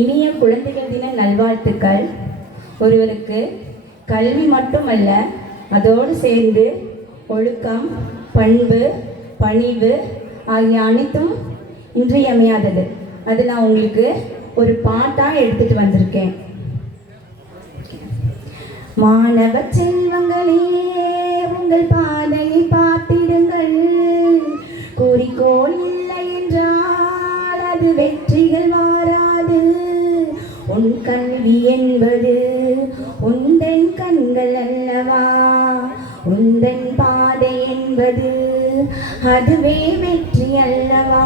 இனிய குழந்தைகள் தின நல்வாழ்த்துக்கள். ஒருவருக்கு கல்வி மட்டுமல்ல, அதோடு சேர்ந்து ஒழுக்கம், பண்பு, பணிவு ஆகிய அனைத்தும் இன்றியமையாதது. அது நான் உங்களுக்கு ஒரு பாட்டாக எடுத்துட்டு வந்திருக்கேன். மாணவ செல்வங்களே, உங்கள் பாதையை பார்த்திடுங்கள். குறிக்கோள் இல்லை என்றால் அது வெற்றிகள் மாறாது. உன் கல்வி என்பது உந்தன் கண்கள் அல்லவா? உந்தன் பாதை என்பது அதுவே வெற்றி அல்லவா?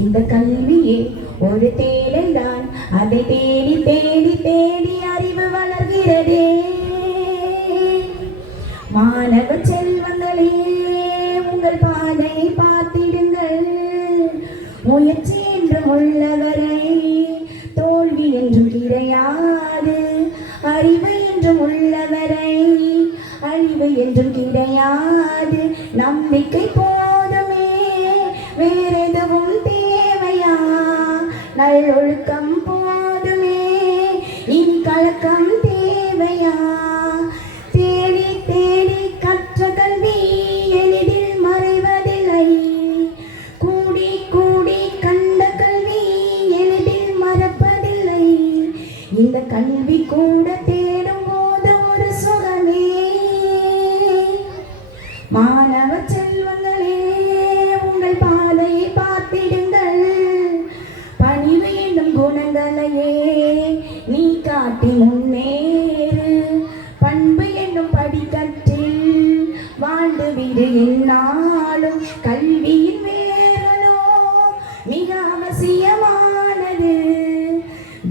இந்த கல்வியே ஒரு தேடல் தான். அதை தேடி தேடி தேடி அறிவு வளர்கிறதே. மாணவ செல்வங்களே, உங்கள் பாதையை பார்த்திடுங்கள். முயற்சி என்றும் உள்ளவரை தோல்வி என்றும் கிடையாது. அறிவு என்றும் உள்ளவரை அழிவு என்றும் கிடையாது. நம்பிக்கை போதுமே, வேறெதுவும் தேவையா? நல்லொழுக்கம் போதுமே, இனி கலக்கம் தேவையா? தேடி தேடி கற்ற கல்வி எளிதில் மறைவதில்லை. கூடி கூடி கண்ட கல்வி எளிதில் மறப்பதில்லை. இந்த கல்வி கூட தேடும் போது ஒரு சுகமே. மாணவ செல்வங்களே, உங்கள் பாதையை பார்த்திடுங்கள். பணிவு என்னும் குணங்களையே நீ காட்டி முன்னேறு. பண்பு என்னும் படிக்கட்டில் வாழ்ந்து விடு என்னாலும். கல்வியின் வேறோ மிக அவசியமானது.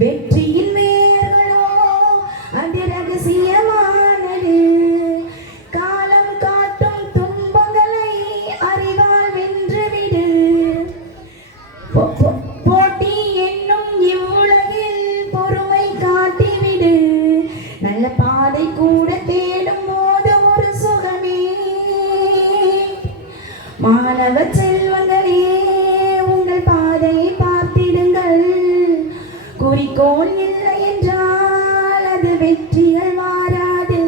வெற்றியின் வேர்களோ அது ரகசியமானது. காலம் காட்டும் துன்பங்களை அறிவால் வென்றுவிடு. போட்டி என்னும் இவ்வுலகில் பொறுமை காட்டிவிடு. நல்ல பாதை கூட தேடும் போது ஒரு சுகமே. மாணவ செல்வங்களே, உங்கள் பாதையை பார்த்திடுங்கள். குறிக்கோள் இல்லை என்றால் அது வெற்றிகள் மாறாது.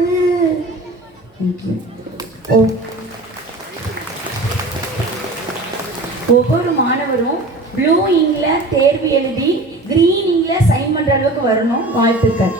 ஒவ்வொரு மாணவரும் ப்ளூ இங்கில் தேர்வு எழுதி கிரீன் இங்கில் சைன் பண்ற அளவுக்கு வரணும். வாழ்த்துக்கள்.